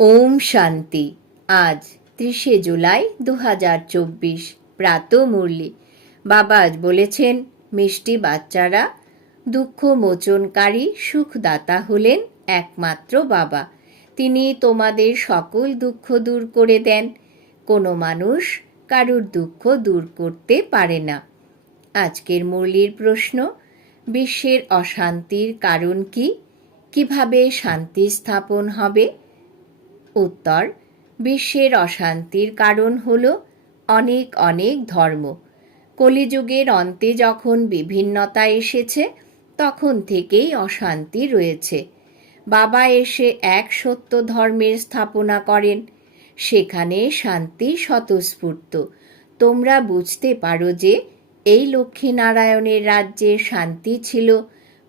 ওম শান্তি। আজ ত্রিশে জুলাই দু হাজার চব্বিশ, প্রাত মুরলি। বাবা আজ বলেছেন, মিষ্টি বাচ্চারা, দুঃখ মোচনকারী সুখদাতা হলেন একমাত্র বাবা। তিনি তোমাদের সকল দুঃখ দূর করে দেন। কোনো মানুষ কারুর দুঃখ দূর করতে পারে না। আজকের মুরলির প্রশ্ন, বিশ্বের অশান্তির কারণ কি? কীভাবে শান্তি স্থাপন হবে? উত্তর, বিশ্বের অশান্তির কারণ হল অনেক অনেক ধর্ম। কলিযুগের অন্তে যখন বিভিন্নতা এসেছে, তখন থেকেই অশান্তি রয়েছে। বাবা এসে এক সত্য ধর্মের স্থাপনা করেন। সেখানে শান্তি স্বতঃস্ফূর্ত। তোমরা বুঝতে পারো যে, এই লক্ষ্মীনারায়ণের রাজ্যে শান্তি ছিল,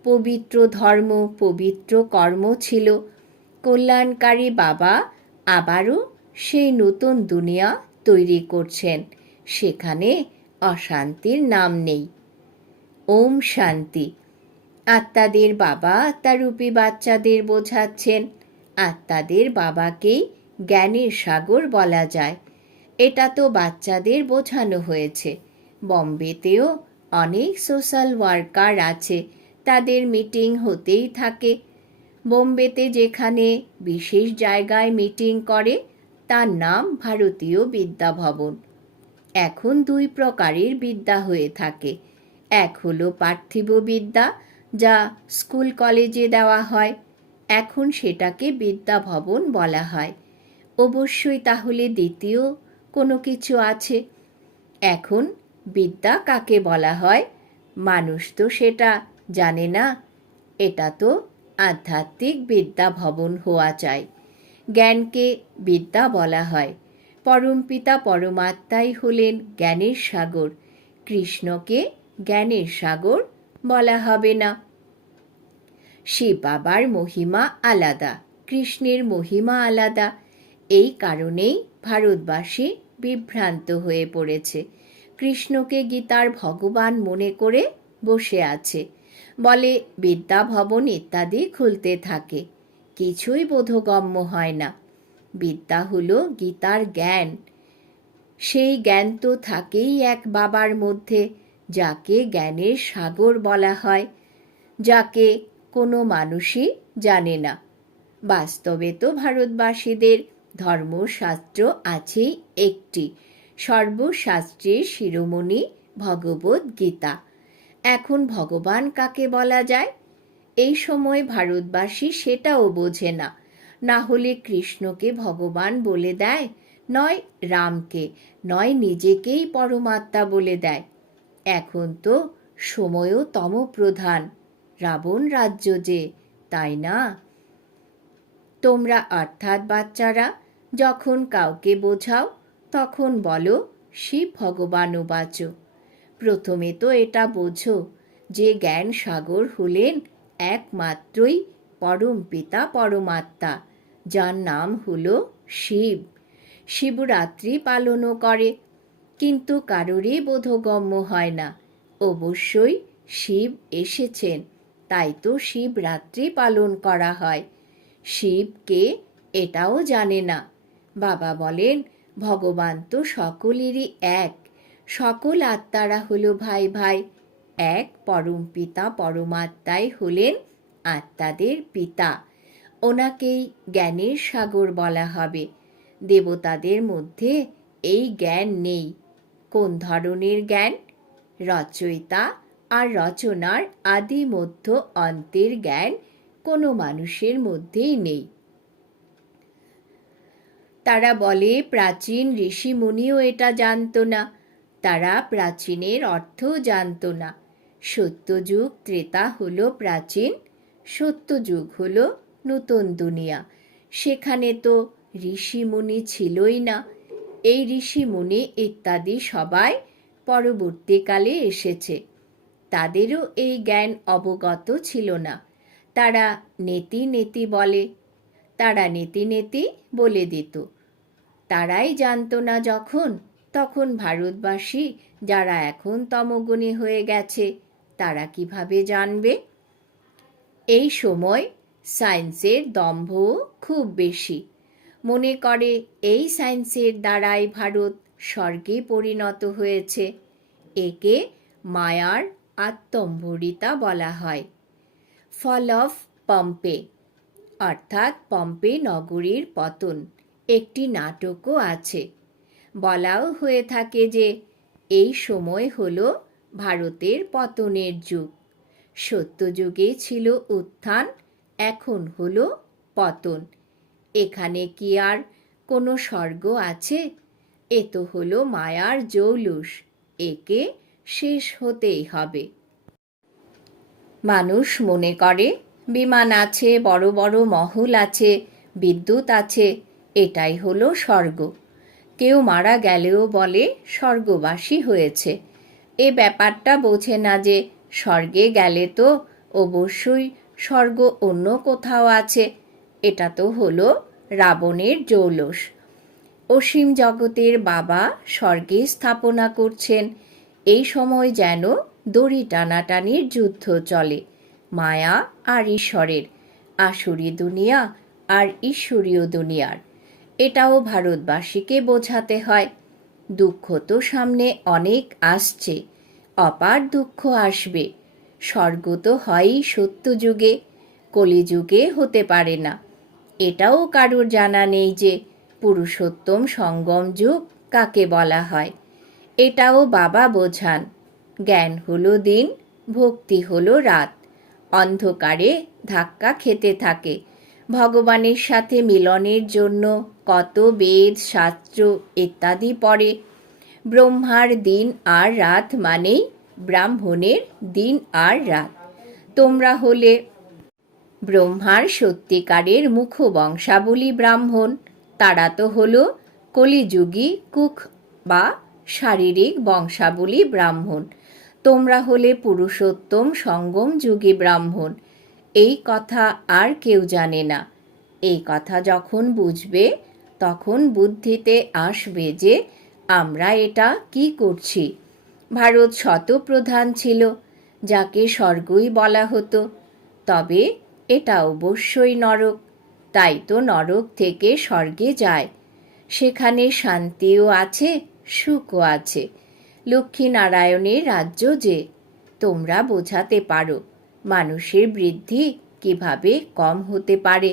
পবিত্র ধর্ম, পবিত্র কর্ম ছিল। কল্যাণকারী বাবা আবারও সেই নতুন দুনিয়া তৈরি করছেন। সেখানে অশান্তির নাম নেই। ওম শান্তি। আত্মাদের বাবা আত্মারূপী বাচ্চাদের বোঝাচ্ছেন। আত্মাদের বাবাকেই জ্ঞানের সাগর বলা যায়। এটা তো বাচ্চাদের বোঝানো হয়েছে। বম্বেতেও অনেক সোশ্যাল ওয়ার্কার আছে। তাদের মিটিং হতেই থাকে। বোম্বেতে যেখানে বিশেষ জায়গায় মিটিং করে, তার নাম ভারতীয় বিদ্যা ভবন। এখন দুই প্রকারের বিদ্যা হয়ে থাকে। এক হলো পার্থিব বিদ্যা, যা স্কুল কলেজে দেওয়া হয়। এখন সেটাকে বিদ্যা ভবন বলা হয়। অবশ্যই তাহলে দ্বিতীয় কোনো কিছু আছে? এখন বিদ্যা কাকে বলা হয়? মানুষ তো সেটা জানে না। এটা তো আধ্যাত্মিক বিদ্যা ভবন হওয়া চাই। জ্ঞানকে বিদ্যা বলা হয়। পরমপিতা পরমাত্মাই হলেন জ্ঞানের সাগর। কৃষ্ণকে জ্ঞানের সাগর বলা হবে না। শিব বাবার মহিমা আলাদা, কৃষ্ণের মহিমা আলাদা। এই কারণেই ভারতবাসী বিভ্রান্ত হয়ে পড়েছে। কৃষ্ণকে গীতার ভগবান মনে করে বসে আছে। বলে, বিদ্যা ভবন ইত্যাদি খুলতে থাকে। কিছুই বোধগম্য হয় না। বিদ্যা হল গীতার জ্ঞান। সেই জ্ঞান তো থাকেই এক বাবার মধ্যে, যাকে জ্ঞানের সাগর বলা হয়, যাকে কোনো মানুষই জানে না। বাস্তবে তো ভারতবাসীদের ধর্মশাস্ত্র আছেই একটি। সর্বশাস্ত্রের শিরোমণি ভগবত গীতা এখন ভগবান কাকে বলা যায়? এই সময় ভারতবাসী সেটাও বোঝে না। না হলে কৃষ্ণকে ভগবান বলে দেয়, নয় রামকে, নয় নিজেকেই পরমাত্মা বলে দেয়। এখন তো সময়ও তম প্রধান রাবণ রাজ্য যে, তাই না? তোমরা অর্থাৎ বাচ্চারা, যখন কাউকে বোঝাও, তখন বলো, শিব ভগবান উবাচ। প্রথমে তো এটা বোঝো যে জ্ঞান সাগর হলেন একমাত্রই পরম পিতা, পরমাত্মা, যার নাম হল শিব। শিবরাত্রি পালনও করে, কিন্তু কারোরই বোধগম্য হয় না। অবশ্যই শিব এসেছেন, তাই তো শিবরাত্রি পালন করা হয়। শিবকে এটাও জানে না। বাবা বলেন, ভগবান তো সকলেরই এক। সকল আত্মারা হলো ভাই ভাই। এক পরম পিতা পরমাত্মাই হলেন আত্মাদের পিতা। ওনাকেই জ্ঞানের সাগর বলা হবে। দেবতাদের মধ্যে এই জ্ঞান নেই। কোন ধরনের জ্ঞান? রচয়িতা আর রচনার আদি মধ্য অন্তের জ্ঞান কোনো মানুষের মধ্যেই নেই। তারা বলে, প্রাচীন ঋষি মুনিও এটা জানতো না। তারা প্রাচীনের অর্থও জানতো না। সত্যযুগ ত্রেতা হলো প্রাচীন, সত্যযুগ হলো নতুন দুনিয়া। সেখানে তো ঋষি মুনি ছিলই না। এই ঋষি মুনি ইত্যাদি সবাই পরবর্তীকালে এসেছে। তাদেরও এই জ্ঞান অবগত ছিল না। তারা নেতি নেতি বলে, তারা নেতি নেতি বলে দিত। তারাই জানতো না যখন তখন ভারতবাসী, যারা এখন তমগুণী হয়ে গেছে, তারা কীভাবে জানবে? এই সময় সায়েন্সের দম্ভ খুব বেশি। মনে করে এই সায়েন্সের দ্বারাই ভারত স্বর্গে পরিণত হয়েছে, একে মায়ার আত্মম্ভরিতা বলা হয়। ফল অফ পম্পে, অর্থাৎ পম্পে নগরীর পতন, একটি নাটকও আছে। বলাও হয়ে থাকে যে এই সময় হল ভারতের পতনের যুগ। সত্যযুগে ছিল উত্থান, এখন হলো পতন। এখানে কি আর কোনো স্বর্গ আছে? এ তো হলো মায়ার জৌলুস, একে শেষ হতেই হবে। মানুষ মনে করে, বিমান আছে, বড় বড় মহল আছে, বিদ্যুৎ আছে, এটাই হলো স্বর্গ। কেউ মারা গেলেও বলে, স্বর্গবাসী হয়েছে। এ ব্যাপারটা বোঝে না যে, স্বর্গে গেলে তো অবশ্যই স্বর্গ অন্য কোথাও আছে। এটা তো হলো রাবণের জৌলস। অসীম জগতের বাবা স্বর্গে স্থাপনা করছেন। এই সময় যেন দড়ি টানাটানির যুদ্ধ চলে, মায়া আর ঈশ্বরের। আসুরি দুনিয়া আর ঈশ্বরীয় দুনিয়ার। এটাও ভারতবাসীকে বোঝাতে হয়। দুঃখ তো সামনে অনেক আসছে, অপার দুঃখ আসবে। স্বর্গ তো হয়ই সত্যযুগে, কলিযুগে হতে পারে না। এটাও কারোর জানা নেই যে পুরুষোত্তম সঙ্গম যুগ কাকে বলা হয়। এটাও বাবা বোঝান, জ্ঞান হলো দিন, ভক্তি হলো রাত, অন্ধকারে ধাক্কা খেতে থাকে। ভগবানের সাথে মিলনের জন্য কত বেদ, শাস্ত্র ইত্যাদি পড়ে। ব্রহ্মার দিন আর রাত মানেই ব্রাহ্মণের দিন আর রাত। তোমরা হলে ব্রহ্মার সত্যিকারের মুখ বংশাবলী ব্রাহ্মণ, তারা তো হল কলিযুগী কুক বা শারীরিক বংশাবলী ব্রাহ্মণ। তোমরা হলে পুরুষোত্তম সঙ্গম যুগী ব্রাহ্মণ। এই কথা আর কেউ জানে না। এই কথা যখন বুঝবে, তখন বুদ্ধিতে আসবে যে, আমরা এটা কি করছি। ভারত শতপ্রধান ছিল, যাকে স্বর্গই বলা হতো। তবে এটা অবশ্যই নরক, তাই তো নরক থেকে স্বর্গে যায়। সেখানে শান্তিও আছে, সুখও আছে। লক্ষ্মীনারায়ণের রাজ্য যে, তোমরা বোঝাতে পারো। মানুষের বৃদ্ধি কীভাবে কম হতে পারে?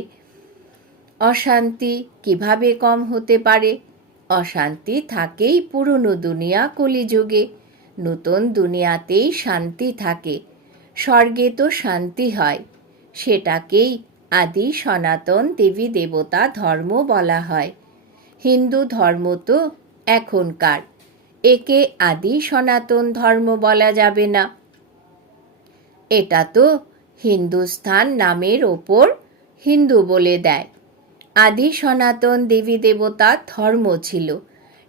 অশান্তি কীভাবে কম হতে পারে? অশান্তি থাকেই পুরনো দুনিয়া কলিযুগে। নতুন দুনিয়াতেই শান্তি থাকে। স্বর্গে তো শান্তি হয়। সেটাকেই আদি সনাতন দেবী দেবতা ধর্ম বলা হয়। হিন্দু ধর্ম তো এখনকার। একে আদি সনাতন ধর্ম বলা যাবে না। এটা তো হিন্দুস্থান নামের ওপর হিন্দু বলে দেয়। আদি সনাতন দেবী দেবতার ধর্ম ছিল।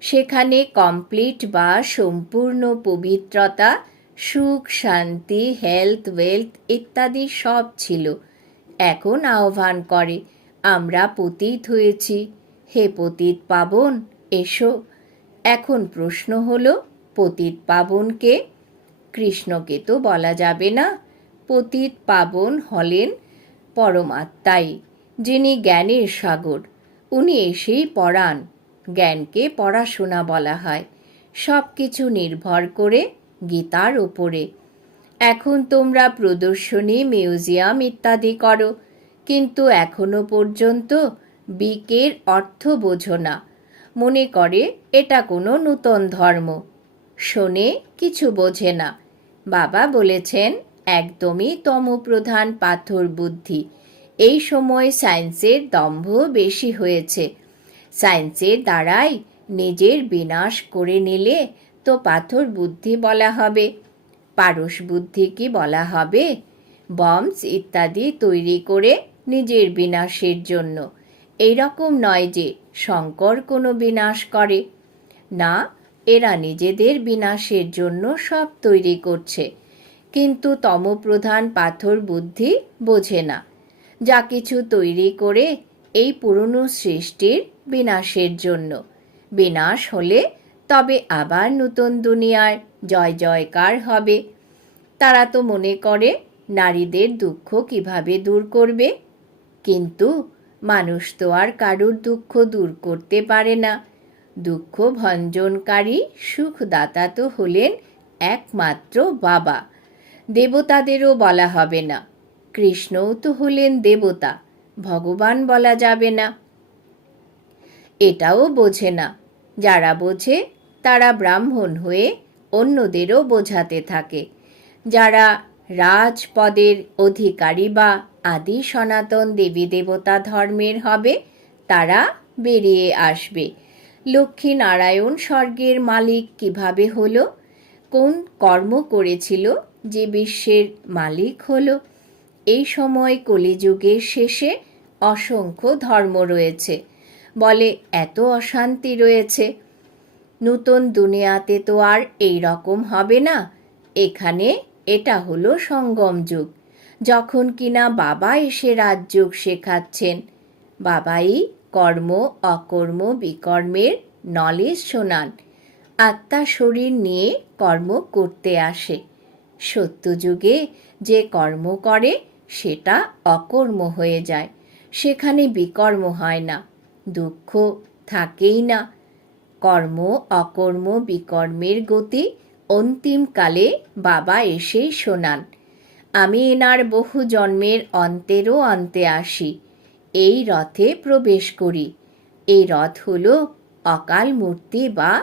সেখানে কমপ্লিট বা সম্পূর্ণ পবিত্রতা, সুখ, শান্তি, হেলথ, ওয়েলথ ইত্যাদি সব ছিল। এখন আহ্বান করে, আমরা পতীত হয়েছি। হে পতিত পাবন, এসো। এখন প্রশ্ন হলো, পতিত পাবনকে কৃষ্ণকে তো বলা যাবে না? পতিত পাবন হলেন পরমাত্মাই, যিনি জ্ঞানের সাগর। উনি এসেই পড়ান জ্ঞানকে পড়াশোনা বলা হয়। সব কিছু নির্ভর করে গীতার ওপরে এখন তোমরা প্রদর্শনী, মিউজিয়াম ইত্যাদি করো। কিন্তু এখনও পর্যন্ত বিকের অর্থ বোঝো না। মনে করে, এটা কোনো নূতন ধর্ম। শোনে, কিছু বোঝে না। বাবা বলেছেন একদমই তমপ্রধান পাথর বুদ্ধি। এই সময় সায়েন্সের দম্ভ বেশি হয়েছে। সায়েন্সের দ্বারাই নিজের বিনাশ করে নিলে তো পাথর বুদ্ধি বলা হবে। পারস বুদ্ধি কি বলা হবে? বমস ইত্যাদি তৈরি করে নিজের বিনাশের জন্য। এইরকম নয় যে শঙ্কর কোনো বিনাশ করে। না, এরা নিজেদের বিনাশের জন্য সব তৈরি করছে। কিন্তু তমপ্রধান পাথর বুদ্ধি বোঝে না। যা কিছু তৈরি করে এই পুরনো সৃষ্টির বিনাশের জন্য। বিনাশ হলে তবে আবার নতুন দুনিয়ার জয় জয়কার হবে। তারা তো মনে করে নারীদের দুঃখ কীভাবে দূর করবে? কিন্তু মানুষ তো আর কারুর দুঃখ দূর করতে পারে না। দুঃখ ভঞ্জনকারী সুখদাতা তো হলেন একমাত্র বাবা। দেবতাদেরও বলা হবে না। কৃষ্ণও তো হলেন দেবতা, ভগবান বলা যাবে না। এটাও বোঝে না। যারা বোঝে, তারা ব্রাহ্মণ হয়ে অন্যদেরও বোঝাতে থাকে। যারা রাজপদের অধিকারী বা আদি সনাতন দেবী দেবতা ধর্মের হবে, তারা বেরিয়ে আসবে। লক্ষ্মী নারায়ণ স্বর্গের মালিক কীভাবে হলো? কোন কর্ম করেছিল? যে বিশ্বের মালিক হলো। এই সময় কলিযুগের শেষে অসংখ্য ধর্ম রয়েছে। বলে এত অশান্তি রয়েছে। নূতন দুনিয়াতে তো আর এই রকম হবে না। এখানে এটা হলো সঙ্গম যুগ। যখন কিনা বাবা এসে রাজযোগ শেখাচ্ছেন, বাবাই কর্ম, অকর্ম, বিকর্মের নলেজ শোনান। আত্মা শরীর নিয়ে কর্ম করতে আসে। সত্যযুগে যে কর্ম করে, সেটা অকর্ম হয়ে যায়। সেখানে বিকর্ম হয় না, দুঃখ থাকেই না। কর্ম অকর্ম বিকর্মের গতি অন্তিমকালে বাবা এসেই শোনান, আমি এনার বহু জন্মের অন্তেরও অন্তে আসি, এই রথে প্রবেশ করি। এই রথ হল অকাল মূর্তি বা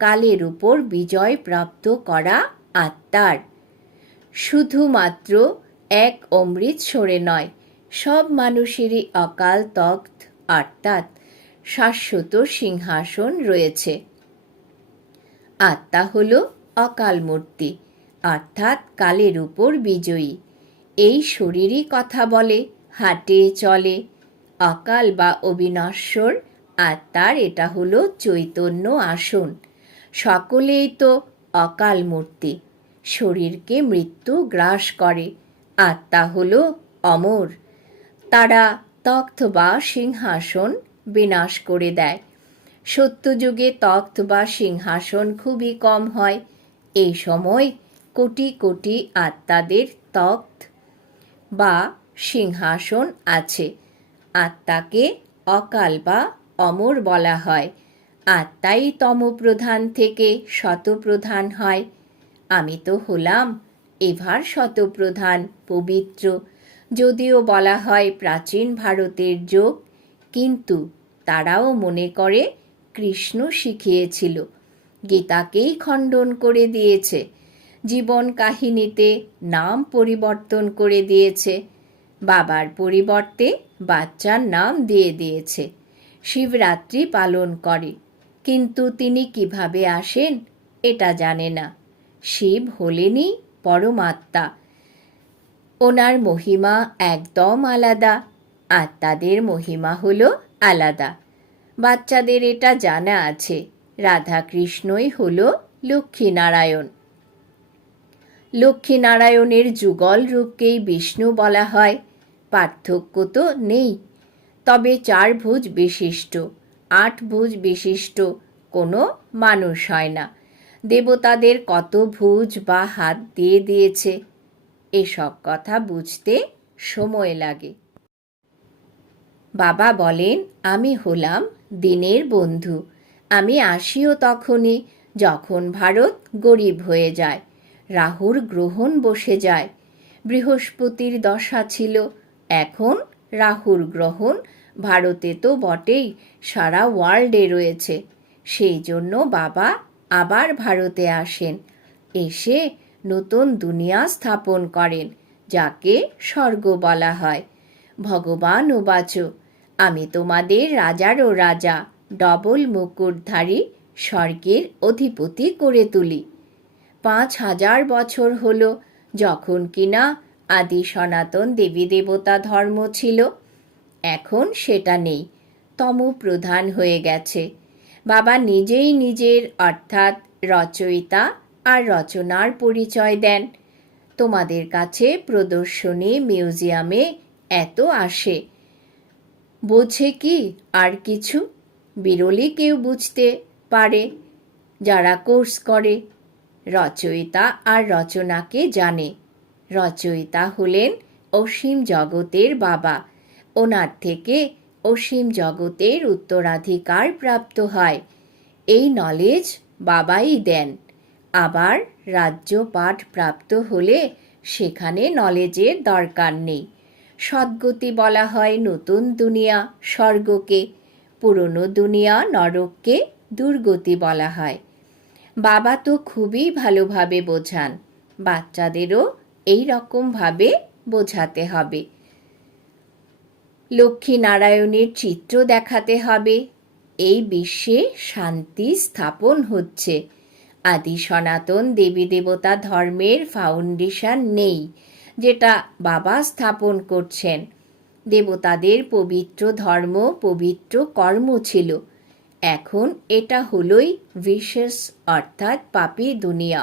কালের উপর বিজয় প্রাপ্ত করা আত্মার শুধুমাত্র এক অমৃত সরে নয়, সব মানুষেরই অকাল তখ্ত অর্থাৎ শাশ্বত সিংহাসন রয়েছে। আত্মা হল অকাল মূর্তি, অর্থাৎ কালের উপর বিজয়ী। এই শরীরই কথা বলে, হাঁটে, চলে, অকাল বা অবিনশ্বর আত্মার এটা হলো চৈতন্য আসন। সকলেই তো অকাল মূর্তি। শরীরকে মৃত্যু গ্রাস করে। আত্মা হল অমর। তারা তখ্ত বা সিংহাসন বিনাশ করে দেয়। সত্যযুগে তখ্ত বা সিংহাসন খুবই কম হয়। এই সময় কোটি কোটি আত্মাদের তখ্ত বা সিংহাসন আছে। আত্মাকে অকাল বা অমর বলা হয়। আত্মাই তমপ্রধান থেকে শতপ্রধান হয়। আমি তো হলাম এভার শতপ্রধান, পবিত্র। যদিও বলা হয় প্রাচীন ভারতের যোগ, কিন্তু তারাও মনে করে কৃষ্ণ শিখিয়েছিল। গীতাকেই খণ্ডন করে দিয়েছে। জীবন কাহিনীতে নাম পরিবর্তন করে দিয়েছে। বাবার পরিবর্তে বাচ্চার নাম দিয়ে দিয়েছে। শিবরাত্রি পালন করে। কিন্তু তিনি কীভাবে আসেন, এটা জানে না। শিব হলেনই পরমাত্মা। ওনার মহিমা একদম আলাদা আত্মাদের মহিমা হলো আলাদা। বাচ্চাদের এটা জানা আছে, রাধাকৃষ্ণই হল লক্ষ্মীনারায়ণ। লক্ষ্মীনারায়ণের যুগল রূপকেই বিষ্ণু বলা হয়, পার্থক্য তো নেই। তবে চার ভুজ বিশিষ্ট, আট ভুজ বিশিষ্ট, কোনো মানুষ হয় না। দেবতাদের কত ভুজ বা হাত দিয়ে দিয়েছে। এসব কথা বুঝতে সময় লাগে। বাবা বলেন, আমি হলাম দিনের বন্ধু। আমি আসিও তখনই যখন ভারত গরিব হয়ে যায়। রাহুর গ্রহণ বসে যায়। বৃহস্পতির দশা ছিল। এখন রাহুর গ্রহণ ভারতে তো বটেই। সারা ওয়ার্ল্ডে রয়েছে। সেই জন্য বাবা আবার ভারতে আসেন। এসে নতুন দুনিয়া স্থাপন করেন, যাকে স্বর্গ বলা হয়। ভগবান ও উবাচ আমি তোমাদের রাজারও রাজা, ডবল মুকুটধারী, স্বর্গের অধিপতি করে তুলি। পাঁচ হাজার বছর হল, যখন কিনা আদি সনাতন দেবী দেবতা ধর্ম ছিল, এখন সেটা নেই তম প্রধান হয়ে গেছে। বাবা নিজেই নিজের অর্থাৎ রচয়িতা আর রচনার পরিচয় দেন। তোমাদের কাছে প্রদর্শনী, মিউজিয়ামে এত আসে। বোঝে কি আর কিছু? বিরলই কেউ বুঝতে পারে, যারা কোর্স করে। রচয়িতা আর রচনাকে জানে। রচয়িতা হলেন অসীম জগতের বাবা। ওনার থেকে অসীম জগতের উত্তরাধিকার প্রাপ্ত হয়। এই নলেজ বাবাই দেন। আবার রাজ্য পাঠ প্রাপ্ত হলে সেখানে নলেজের দরকার নেই। সদ্গতি বলা হয় নতুন দুনিয়া, স্বর্গকে। পুরনো দুনিয়া, নরককে দুর্গতি বলা হয়। বাবা তো খুবই ভালোভাবে বোঝান। বাচ্চাদেরও এই রকমভাবে বোঝাতে হবে। লক্ষ্মী নারায়ণের চিত্র দেখাতে হবে। এই বিশ্বে শান্তি স্থাপন হচ্ছে। আদি সনাতন দেবী দেবতা ধর্মের ফাউন্ডেশন নেই, যেটা বাবা স্থাপন করছেন। দেবতাদের পবিত্র ধর্ম, পবিত্র কর্ম ছিল। এখন এটা হলোই বিশেষ অর্থাৎ পাপি দুনিয়া।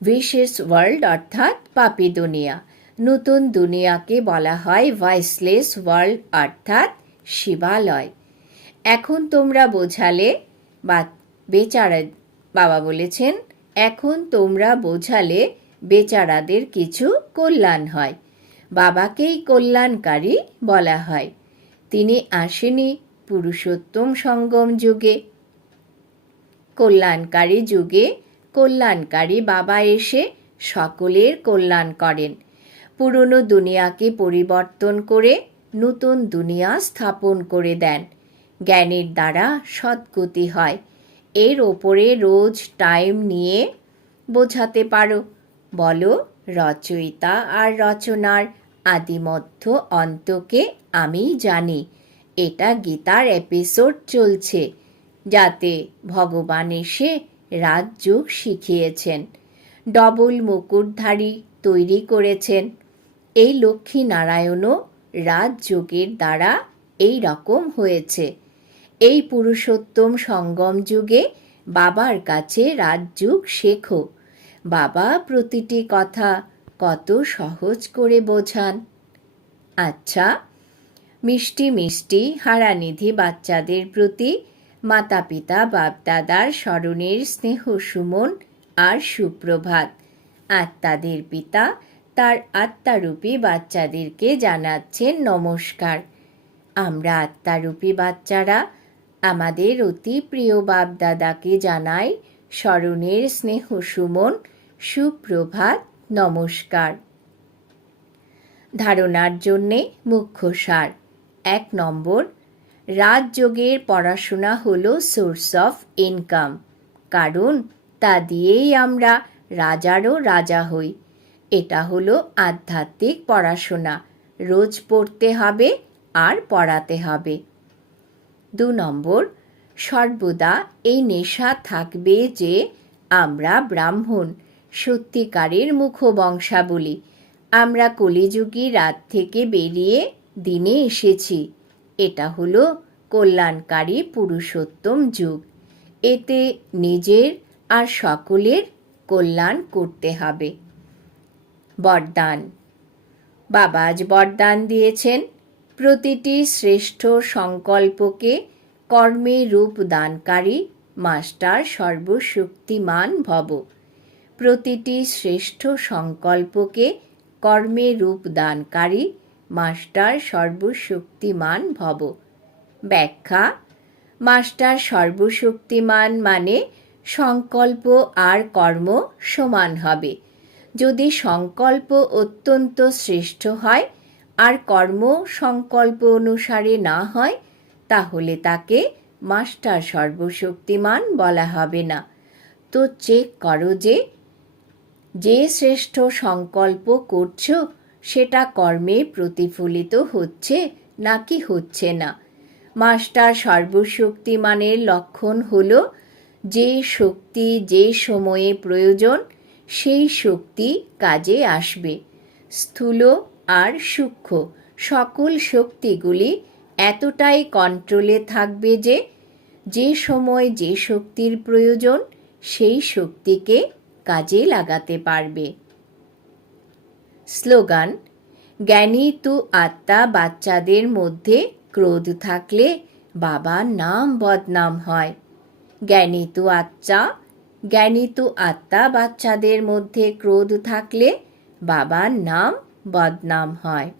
বিশেষ ওয়ার্ল্ড অর্থাৎ পাপি দুনিয়া। নতুন দুনিয়াকে বলা হয় ভয়েসলেস ওয়ার্ল্ড, অর্থাৎ শিবালয়। এখন তোমরা বোঝালে বা বেচারা বাবা বলেছেন, এখন তোমরা বোঝালে বেচারাদের কিছু কল্যাণ হয়। বাবাকেই কল্যাণকারী বলা হয়। তিনি আসেনি পুরুষোত্তম সঙ্গম যুগে। কল্যাণকারী যুগে কল্যাণকারী বাবা এসে সকলের কল্যাণ করেন। পুরনো দুনিয়াকে পরিবর্তন করে নতুন দুনিয়া স্থাপন করে দেন। জ্ঞানের দ্বারা সদ্গতি হয়। এর ওপরে রোজ টাইম নিয়ে বোঝাতে পারো। বলো, রচয়িতা আর রচনার আদিমধ্য অন্তকে আমি জানি। এটা গীতার এপিসোড চলছে, যাতে ভগবান এসে রাজযোগ শিখিয়েছেন। ডবল মুকুটধারী তৈরি করেছেন। এই লক্ষ্মী নারায়ণও রাজযোগের দ্বারা এই রকম হয়েছে। এই পুরুষোত্তম সঙ্গম যুগে বাবার কাছে রাজযোগ শেখো। বাবা প্রতিটি কথা কত সহজ করে বোঝান। আচ্ছা মিষ্টি মিষ্টি হারানিধি বাচ্চাদের প্রতি মাতা পিতা বাপদাদার স্মরণের স্নেহ সুমন আর সুপ্রভাত। আত্মাদের পিতা তার আত্মারূপী বাচ্চাদেরকে জানাচ্ছেন নমস্কার। আমরা আত্মারূপী বাচ্চারা আমাদের অতি প্রিয় বাপদাদাকে জানাই স্মরণের স্নেহ সুমন, সুপ্রভাত, নমস্কার। ধারণার জন্যে মুখ্য সার, এক নম্বর, রাজযোগের পড়াশোনা হলো সোর্স অফ ইনকাম, কারণ তা দিয়েই আমরা রাজারও রাজা হই। এটা হলো আধ্যাত্মিক পড়াশোনা। রোজ পড়তে হবে আর পড়াতে হবে। দু নম্বর, সর্বদা এই নেশা থাকবে যে আমরা ব্রাহ্মণ, সত্যিকারের মুখবংশাবলী। আমরা কলিযুগী রাত থেকে বেরিয়ে দিনে এসেছি। এটা হলো কল্যাণকারী পুরুষোত্তম যুগ। এতে নিজের আর সকলের কল্যাণ করতে হবে। বরদান। বাবা আজ বরদান দিয়েছেন। প্রতিটি শ্রেষ্ঠ সংকল্পকে কর্মে রূপ দানকারী মাস্টার সর্বশক্তিমান ভব। প্রতিটি শ্রেষ্ঠ সংকল্পকে কর্মে রূপ দানকারী মাস্টার সর্বশক্তিমান ভব। ব্যাখ্যা, মাস্টার সর্বশক্তিমান মানে সংকল্প আর কর্ম সমান হবে। যদি সংকল্প অত্যন্ত শ্রেষ্ঠ হয় আর কর্ম সংকল্প অনুসারে না হয়, তাহলে তাকে মাস্টার সর্বশক্তিমান বলা হবে না। তো চেক করো যে যে শ্রেষ্ঠ সংকল্প করছ, সেটা কর্মে প্রতিফলিত হচ্ছে নাকি হচ্ছে না? মাস্টার সর্বশক্তিমানের লক্ষণ হল যে শক্তি যে সময়ে প্রয়োজন সেই শক্তি কাজে আসবে। স্থূল আর সূক্ষ্ম সকল শক্তিগুলি এতটাই কন্ট্রোলে থাকবে যে যে সময় যে শক্তির প্রয়োজন, সেই শক্তিকে কাজে লাগাতে পারবে। স্লোগান, জ্ঞানী তু আত্মা বাচ্চাদের মধ্যে ক্রোধ থাকলে বাবার নাম বদনাম হয়। জ্ঞানী তু আত্মা জ্ঞানিত আত্মা বাচ্চাদের মধ্যে ক্রোধ থাকলে বাবার নাম বদনাম হয়।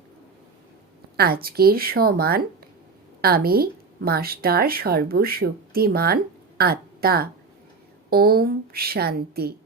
আজকের সমান, আমি মাস্টার সর্বশক্তিমান আত্মা। ওম শান্তি।